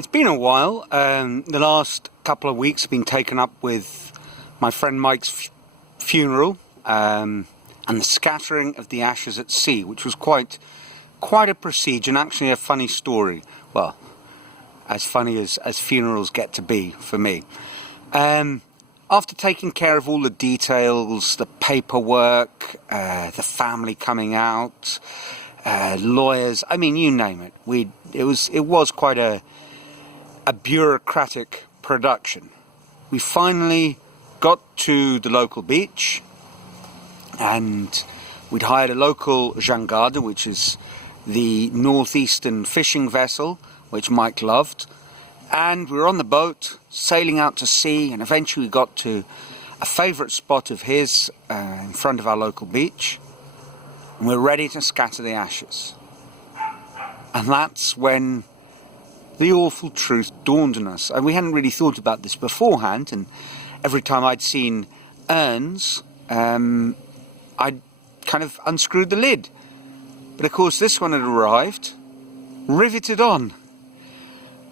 It's been a while. The last couple of weeks have been taken up with my friend Mike's funeral and the scattering of the ashes at sea, which was quite a procedure and actually a funny story. Well, as funny as funerals get to be for me. After taking care of all the details, the paperwork, the family coming out, lawyers, I mean, you name it. It was quite a bureaucratic production. We finally got to the local beach, and we'd hired a local jangada, which is the northeastern fishing vessel, which Mike loved, and we were on the boat sailing out to sea, and eventually we got to a favourite spot of his in front of our local beach, and we're ready to scatter the ashes. And that's when the awful truth dawned on us. And we hadn't really thought about this beforehand, and every time I'd seen urns, I'd kind of unscrewed the lid. But of course this one had arrived, riveted on.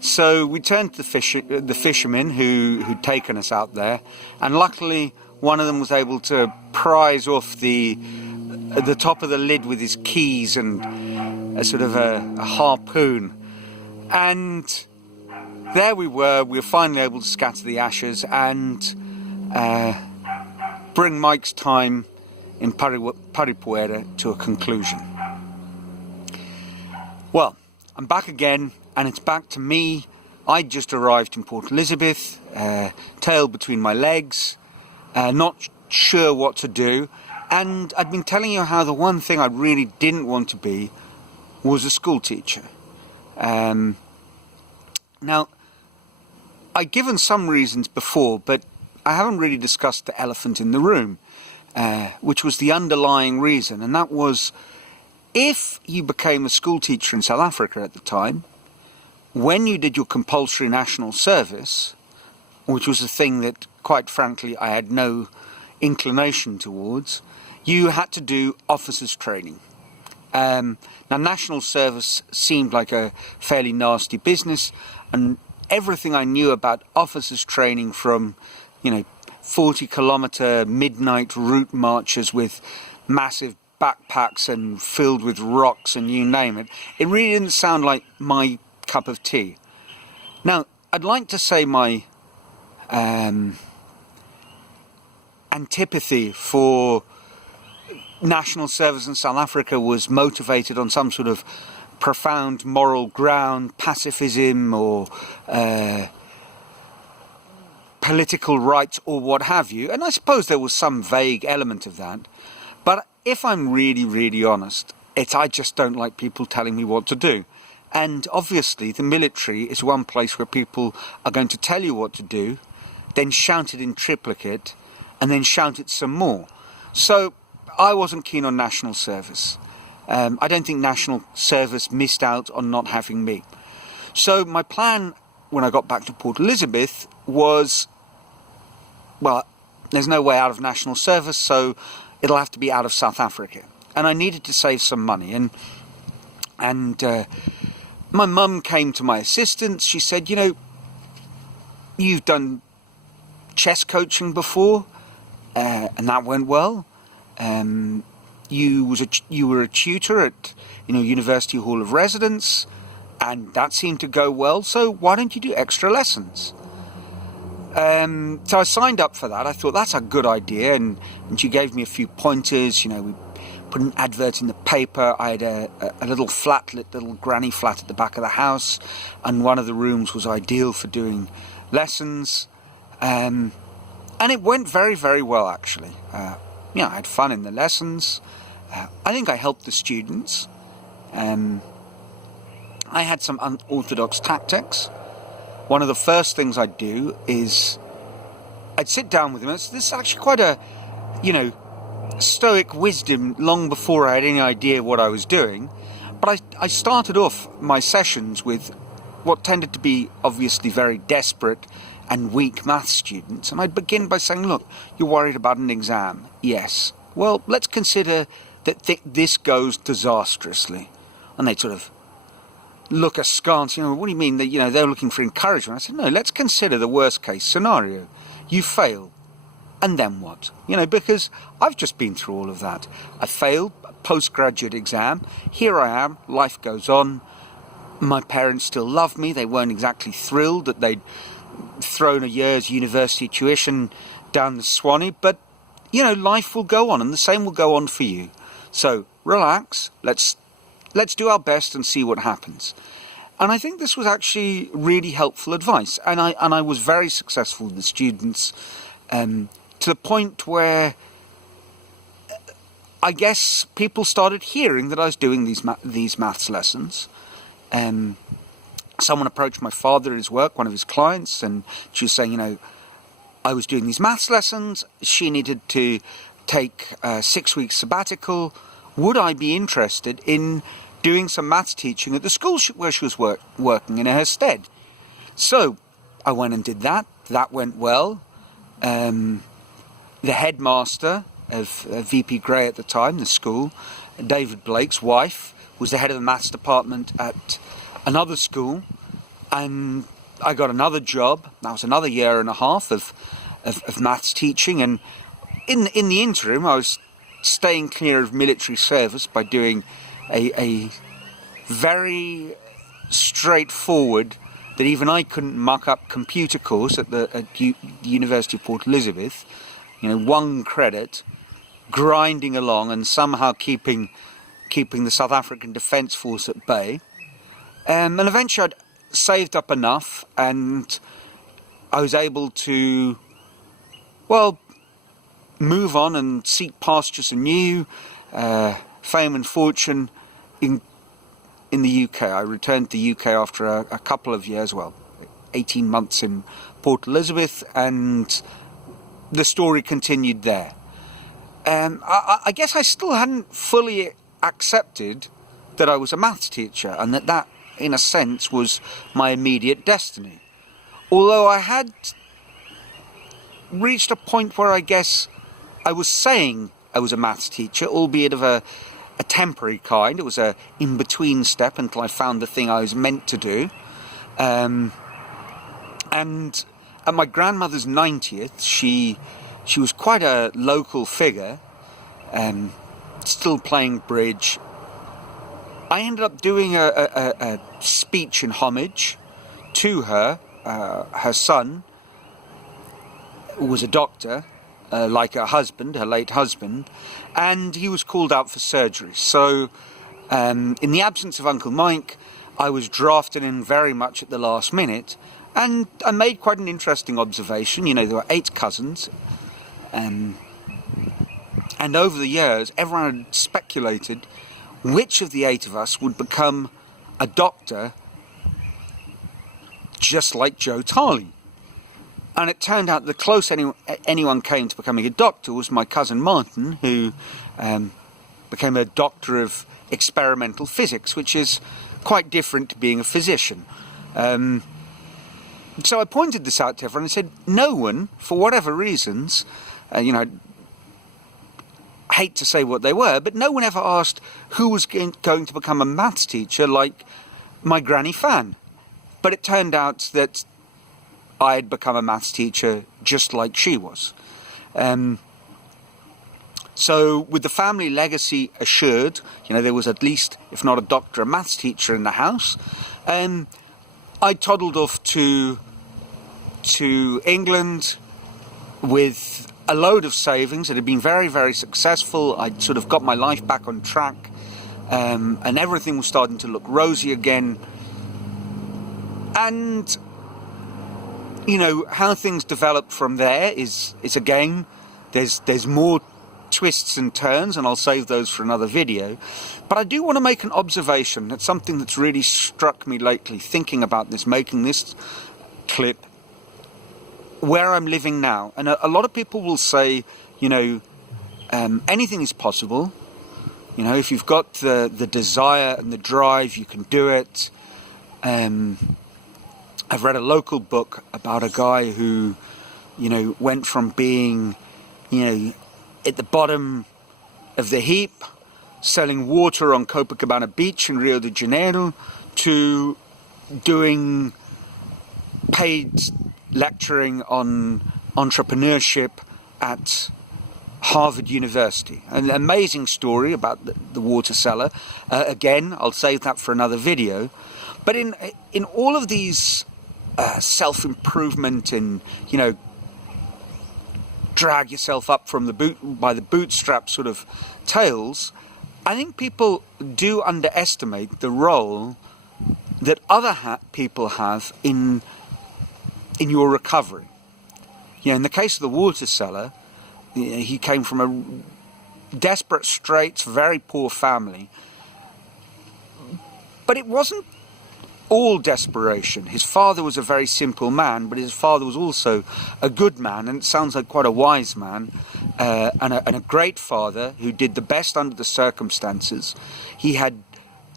So we turned to the fishermen who'd taken us out there, and luckily one of them was able to prise off the top of the lid with his keys and a sort of a harpoon. And there we were finally able to scatter the ashes and bring Mike's time in Paripuera to a conclusion. Well, I'm back again, and it's back to me. I'd just arrived in Port Elizabeth, tail between my legs, not sure what to do, and I'd been telling you how the one thing I really didn't want to be was a school teacher. Now, I've given some reasons before, but I haven't really discussed the elephant in the room, which was the underlying reason, and that was, if you became a school teacher in South Africa at the time, when you did your compulsory national service, which was a thing that, quite frankly, I had no inclination towards, you had to do officers' training. Now, national service seemed like a fairly nasty business, and everything I knew about officers' training, from 40-kilometre midnight route marches with massive backpacks and filled with rocks and you name it, it really didn't sound like my cup of tea. Now, I'd like to say my antipathy for national service in South Africa was motivated on some sort of profound moral ground, pacifism or political rights or what have you, and I suppose there was some vague element of that. But if I'm really honest, I just don't like people telling me what to do. And obviously the military is one place where people are going to tell you what to do, then shout it in triplicate, and then shout it some more. So I wasn't keen on national service. I don't think national service missed out on not having me. So my plan when I got back to Port Elizabeth was, well, there's no way out of national service, so it'll have to be out of South Africa. And I needed to save some money. And my mum came to my assistance. She said, you've done chess coaching before, and that went well. You were a tutor at University Hall of Residence, and that seemed to go well, so why don't you do extra lessons? So I signed up for that. I thought that's a good idea, and she gave me a few pointers. We put an advert in the paper. I had a little little granny flat at the back of the house, and one of the rooms was ideal for doing lessons, and it went very well, actually. I had fun in the lessons. I think I helped the students. I had some unorthodox tactics. One of the first things I'd do is I'd sit down with them. This is actually quite a, stoic wisdom long before I had any idea what I was doing. But I started off my sessions with what tended to be obviously very desperate and weak maths students. And I'd begin by saying, look, you're worried about an exam. Yes. Well, let's consider that this goes disastrously. And they'd sort of look askance, what do you mean that, they're looking for encouragement? I said, no, let's consider the worst case scenario. You fail, and then what? Because I've just been through all of that. I failed a postgraduate exam. Here I am, life goes on. My parents still love me. They weren't exactly thrilled that they'd thrown a year's university tuition down the Swanee, but, life will go on, and the same will go on for you. So, relax, let's do our best and see what happens. And I think this was actually really helpful advice. And I was very successful with the students, to the point where I guess people started hearing that I was doing these maths lessons. Someone approached my father at his work, one of his clients, and she was saying, I was doing these maths lessons. She needed to take a 6-week sabbatical. Would I be interested in doing some maths teaching at the school where she was working in her stead? So I went and did that. That went well. The headmaster of VP Gray at the time, the school, David Blake's wife, was the head of the maths department at another school, and I got another job. That was another year and a half of maths teaching, and in the interim I was staying clear of military service by doing a very straightforward, that even I couldn't muck up, computer course at the University of Port Elizabeth. 1 credit, grinding along and somehow keeping the South African Defence Force at bay. And eventually I'd saved up enough, and I was able to, move on and seek pastures anew, fame and fortune in the UK. I returned to the UK after a couple of years, 18 months in Port Elizabeth, and the story continued there. I guess I still hadn't fully accepted that I was a maths teacher, and that, in a sense, was my immediate destiny. Although I had reached a point where I guess I was saying I was a maths teacher, albeit of a temporary kind. It was a in-between step until I found the thing I was meant to do. And at my grandmother's 90th, she was quite a local figure, still playing bridge. I ended up doing a speech in homage to her. Her son was a doctor, like her husband, her late husband, and he was called out for surgery. So, in the absence of Uncle Mike, I was drafted in very much at the last minute, and I made quite an interesting observation. There were 8 cousins, and over the years, everyone had speculated which of the 8 of us would become a doctor just like Joe Tarley. And it turned out the closest anyone came to becoming a doctor was my cousin Martin, who became a doctor of experimental physics, which is quite different to being a physician. So I pointed this out to everyone and said, no one, for whatever reasons, I hate to say what they were, but no one ever asked who was going to become a maths teacher like my granny Fan. But it turned out that I had become a maths teacher just like she was. So with the family legacy assured, there was at least, if not a doctor, a maths teacher in the house, I toddled off to England with a load of savings. It had been very, very successful. I'd sort of got my life back on track, and everything was starting to look rosy again. And, how things developed from there is again, there's more twists and turns, and I'll save those for another video. But I do want to make an observation. That's something that's really struck me lately, thinking about this, making this clip, where I'm living now. And a lot of people will say, anything is possible. If you've got the desire and the drive, you can do it. I've read a local book about a guy who, went from being, at the bottom of the heap, selling water on Copacabana Beach in Rio de Janeiro, to doing paid lecturing on entrepreneurship at Harvard University. An amazing story about the water cellar. Again, I'll save that for another video. But in all of these self-improvement and, you know, drag yourself up from by the bootstrap sort of tales, I think people do underestimate the role that other people have in your recovery. You know, in the case of the water cellar, he came from a desperate straits, very poor family. But it wasn't all desperation. His father was a very simple man, but his father was also a good man, and it sounds like quite a wise man, and a great father who did the best under the circumstances. He had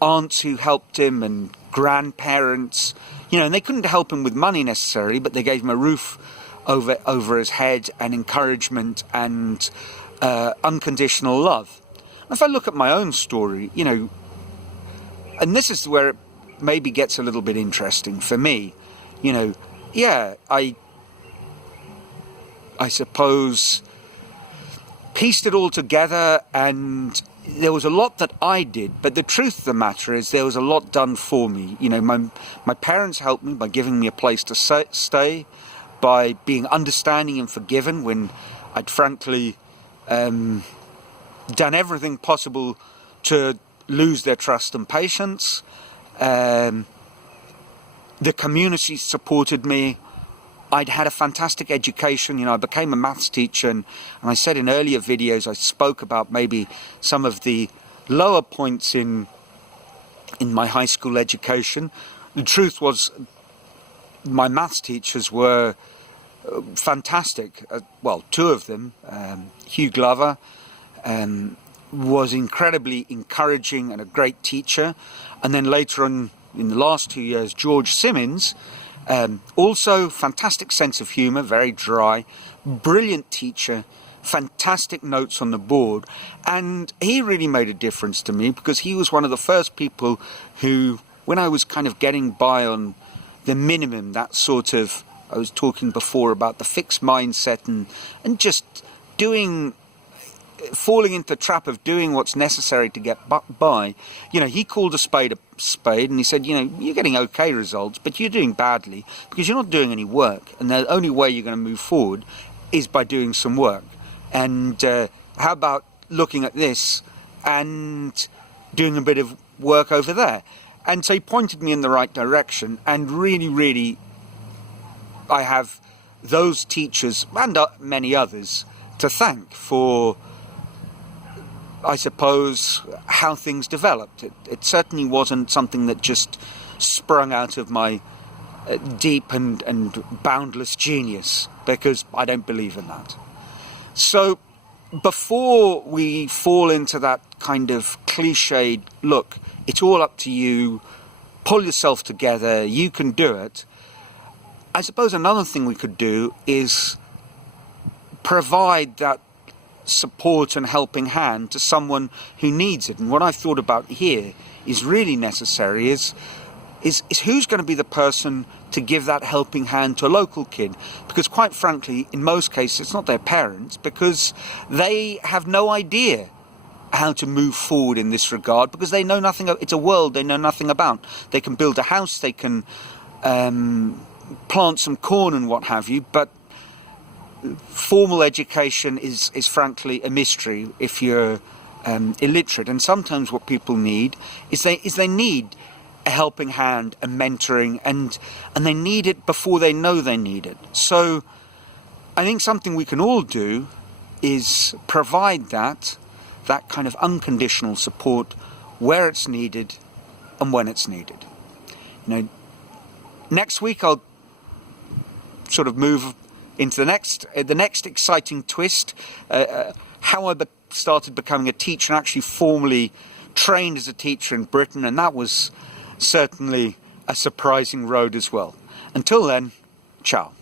aunts who helped him and grandparents, you know, and they couldn't help him with money necessarily, but they gave him a roof over his head and encouragement and unconditional love. And if I look at my own story, you know, and this is where it maybe gets a little bit interesting for me, you know, yeah, I suppose pieced it all together, and there was a lot that I did, but the truth of the matter is there was a lot done for me. You know, my parents helped me by giving me a place to stay, by being understanding and forgiven when I'd frankly done everything possible to lose their trust and patience. The community supported me. I'd had a fantastic education. You know, I became a maths teacher, and I said in earlier videos, I spoke about maybe some of the lower points in my high school education. The truth was, my maths teachers were fantastic. Well, two of them, Hugh Glover, was incredibly encouraging and a great teacher. And then later on, in the last 2 years, George Simmons, also fantastic sense of humour, very dry, brilliant teacher, fantastic notes on the board. And he really made a difference to me, because he was one of the first people who, when I was kind of getting by on the minimum, that sort of, I was talking before about the fixed mindset and just falling into the trap of doing what's necessary to get by. You know, he called a spade, and he said, you know, you're getting okay results, but you're doing badly because you're not doing any work. And the only way you're going to move forward is by doing some work. And how about looking at this and doing a bit of work over there? And so he pointed me in the right direction, and really, really, I have those teachers and many others to thank for, I suppose, how things developed. It certainly wasn't something that just sprung out of my deep and boundless genius, because I don't believe in that. So before we fall into that kind of cliched, look, it's all up to you, pull yourself together, you can do it, I suppose another thing we could do is provide that support and helping hand to someone who needs it. And what I've thought about here is really necessary is who's going to be the person to give that helping hand to a local kid? Because quite frankly, in most cases, it's not their parents, because they have no idea how to move forward in this regard, because they know nothing. It's a world they know nothing about. They can build a house, they can plant some corn and what have you, but formal education is frankly a mystery if you're illiterate. And sometimes what people need is they need a helping hand, a mentoring, and they need it before they know they need it. So I think something we can all do is provide that kind of unconditional support where it's needed and when it's needed. You know, next week I'll sort of move into the next exciting twist, how I started becoming a teacher and actually formally trained as a teacher in Britain, and that was certainly a surprising road as well. Until then, ciao.